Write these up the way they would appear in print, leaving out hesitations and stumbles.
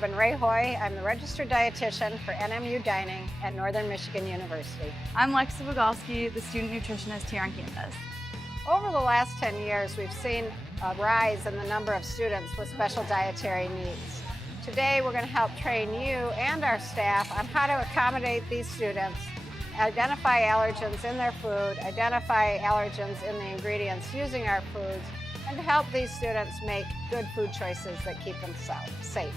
Robin Rahoy. I'm the registered dietitian for NMU Dining at Northern Michigan University. I'm Lexi Bogalski, the student nutritionist here on campus. Over the last 10 years, we've seen a rise in the number of students with special dietary needs. Today, we're going to help train you and our staff on how to accommodate these students, identify allergens in their food, identify allergens in the ingredients using our foods, and to help these students make good food choices that keep them safe.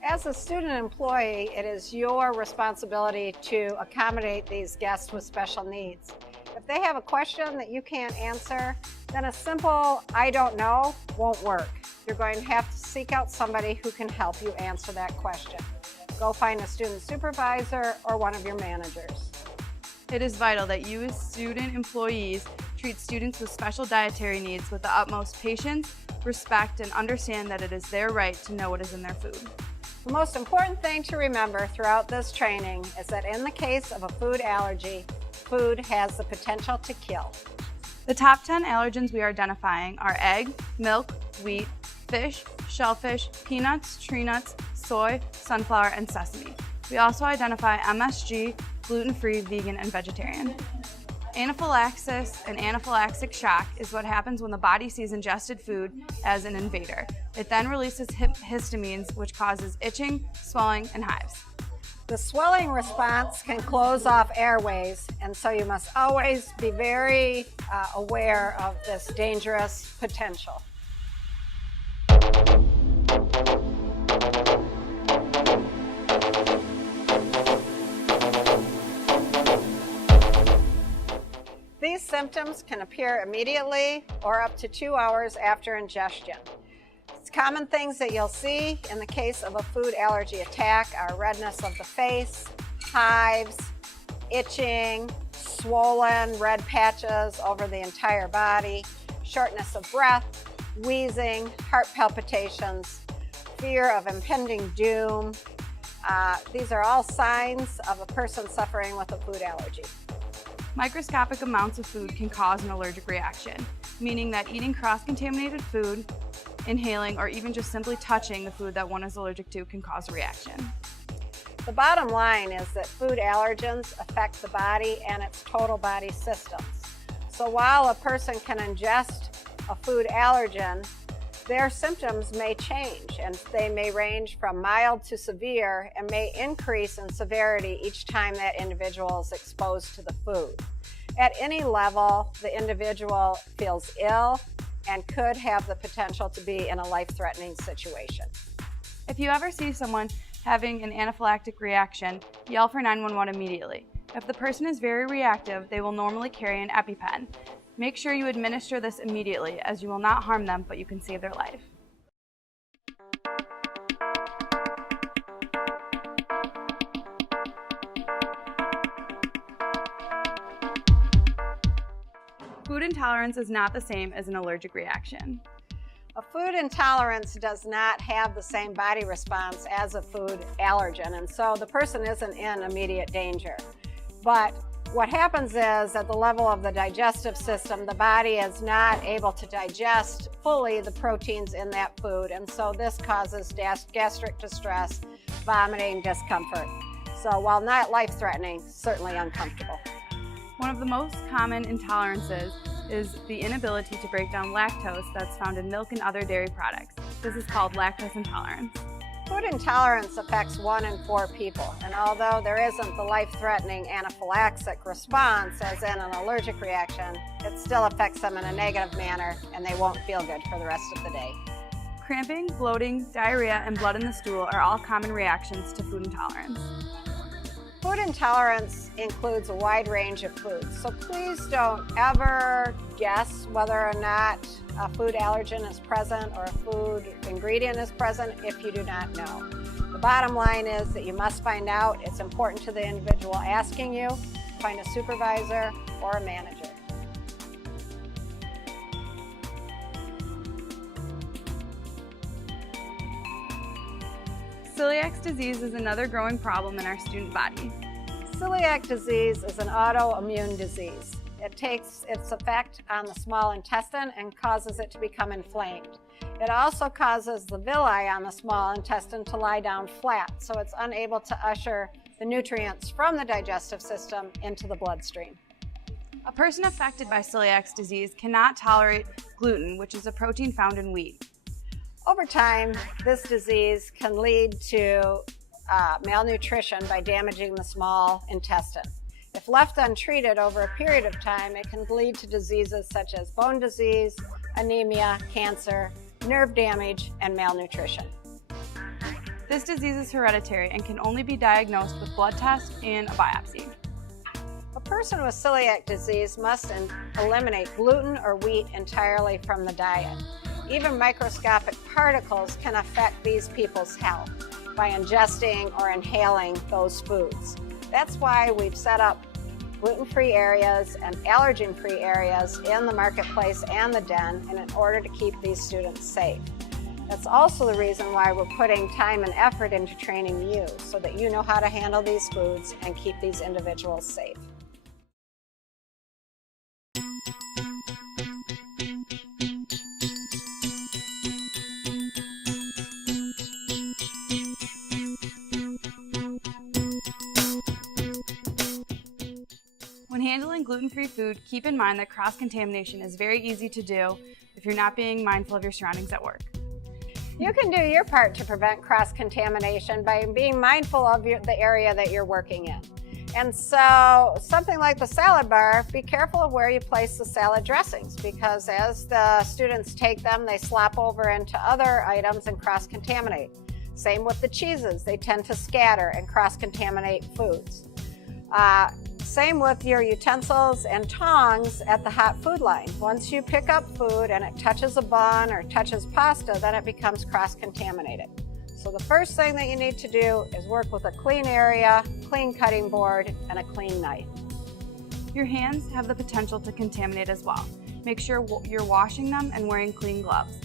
As a student employee, it is your responsibility to accommodate these guests with special needs. If they have a question that you can't answer, then a simple "I don't know" won't work. You're going to have to seek out somebody who can help you answer that question. Go find a student supervisor or one of your managers. It is vital that you as student employees treat students with special dietary needs with the utmost patience, respect, and understand that it is their right to know what is in their food. The most important thing to remember throughout this training is that in the case of a food allergy, food has the potential to kill. The top 10 allergens we are identifying are egg, milk, wheat, fish, shellfish, peanuts, tree nuts, soy, sunflower, and sesame. We also identify MSG, gluten-free, vegan, and vegetarian. Anaphylaxis and anaphylactic shock is what happens when the body sees ingested food as an invader. It then releases histamines, which causes itching, swelling, and hives. The swelling response can close off airways, and so you must always be very aware of this dangerous potential. These symptoms can appear immediately or up to 2 hours after ingestion. Common things that you'll see in the case of a food allergy attack are redness of the face, hives, itching, swollen red patches over the entire body, shortness of breath, wheezing, heart palpitations, fear of impending doom. These are all signs of a person suffering with a food allergy. Microscopic amounts of food can cause an allergic reaction, meaning that eating cross-contaminated food, inhaling, or even just simply touching the food that one is allergic to can cause a reaction. The bottom line is that food allergens affect the body and its total body systems. So while a person can ingest a food allergen, their symptoms may change, and they may range from mild to severe and may increase in severity each time that individual is exposed to the food. At any level, the individual feels ill and could have the potential to be in a life-threatening situation. If you ever see someone having an anaphylactic reaction, yell for 911 immediately. If the person is very reactive, they will normally carry an EpiPen. Make sure you administer this immediately, as you will not harm them, but you can save their life. Food intolerance is not the same as an allergic reaction. A food intolerance does not have the same body response as a food allergen, and so the person isn't in immediate danger. But what happens is, at the level of the digestive system, the body is not able to digest fully the proteins in that food, and so this causes gastric distress, vomiting, discomfort. So while not life-threatening, certainly uncomfortable. One of the most common intolerances is the inability to break down lactose that's found in milk and other dairy products. This is called lactose intolerance. Food intolerance affects 1 in 4 people, and although there isn't the life-threatening anaphylaxis response as in an allergic reaction, it still affects them in a negative manner, and they won't feel good for the rest of the day. Cramping, bloating, diarrhea, and blood in the stool are all common reactions to food intolerance. Food intolerance includes a wide range of foods, so please don't ever guess whether or not a food allergen is present or a food ingredient is present if you do not know. The bottom line is that you must find out. It's important to the individual asking you, find a supervisor or a manager. Celiac disease is another growing problem in our student body. Celiac disease is an autoimmune disease. It takes its effect on the small intestine and causes it to become inflamed. It also causes the villi on the small intestine to lie down flat, so it's unable to usher the nutrients from the digestive system into the bloodstream. A person affected by celiac disease cannot tolerate gluten, which is a protein found in wheat. Over time, this disease can lead to malnutrition by damaging the small intestine. If left untreated over a period of time, it can lead to diseases such as bone disease, anemia, cancer, nerve damage, and malnutrition. This disease is hereditary and can only be diagnosed with blood tests and a biopsy. A person with celiac disease must eliminate gluten or wheat entirely from the diet. Even microscopic particles can affect these people's health by ingesting or inhaling those foods. That's why we've set up gluten-free areas and allergen-free areas in the marketplace and the den in order to keep these students safe. That's also the reason why we're putting time and effort into training you so that you know how to handle these foods and keep these individuals safe. When handling gluten-free food, keep in mind that cross-contamination is very easy to do if you're not being mindful of your surroundings at work. You can do your part to prevent cross-contamination by being mindful of the area that you're working in. And so something like the salad bar, be careful of where you place the salad dressings, because as the students take them, they slop over into other items and cross-contaminate. Same with the cheeses, they tend to scatter and cross-contaminate foods. Same with your utensils and tongs at the hot food line. Once you pick up food and it touches a bun or touches pasta, then it becomes cross-contaminated. So the first thing that you need to do is work with a clean area, clean cutting board, and a clean knife. Your hands have the potential to contaminate as well. Make sure you're washing them and wearing clean gloves.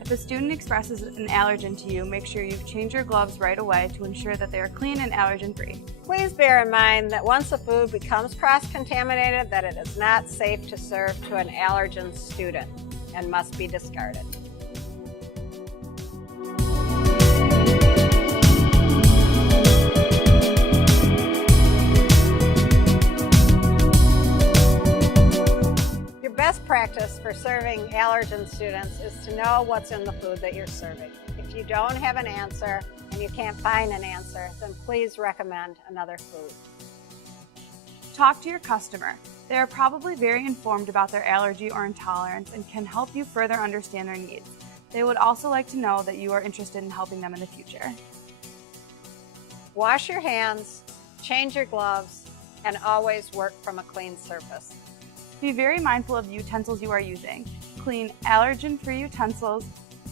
If a student expresses an allergen to you, make sure you change your gloves right away to ensure that they are clean and allergen-free. Please bear in mind that once a food becomes cross-contaminated, that it is not safe to serve to an allergen student and must be discarded. Best practice for serving allergen students is to know what's in the food that you're serving. If you don't have an answer and you can't find an answer, then please recommend another food. Talk to your customer. They are probably very informed about their allergy or intolerance and can help you further understand their needs. They would also like to know that you are interested in helping them in the future. Wash your hands, change your gloves, and always work from a clean surface. Be very mindful of the utensils you are using. Clean allergen-free utensils,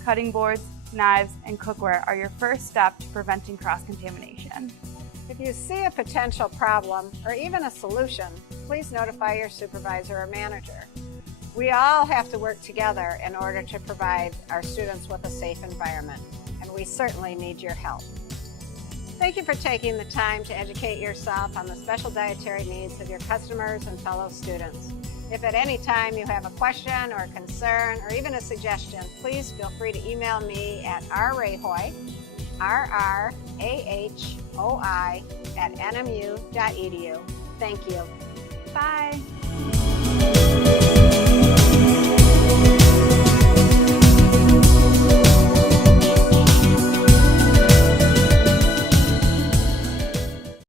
cutting boards, knives, and cookware are your first step to preventing cross-contamination. If you see a potential problem or even a solution, please notify your supervisor or manager. We all have to work together in order to provide our students with a safe environment, and we certainly need your help. Thank you for taking the time to educate yourself on the special dietary needs of your customers and fellow students. If at any time you have a question or a concern or even a suggestion, please feel free to email me at rrahoi, rrahoi@nmu.edu. Thank you. Bye.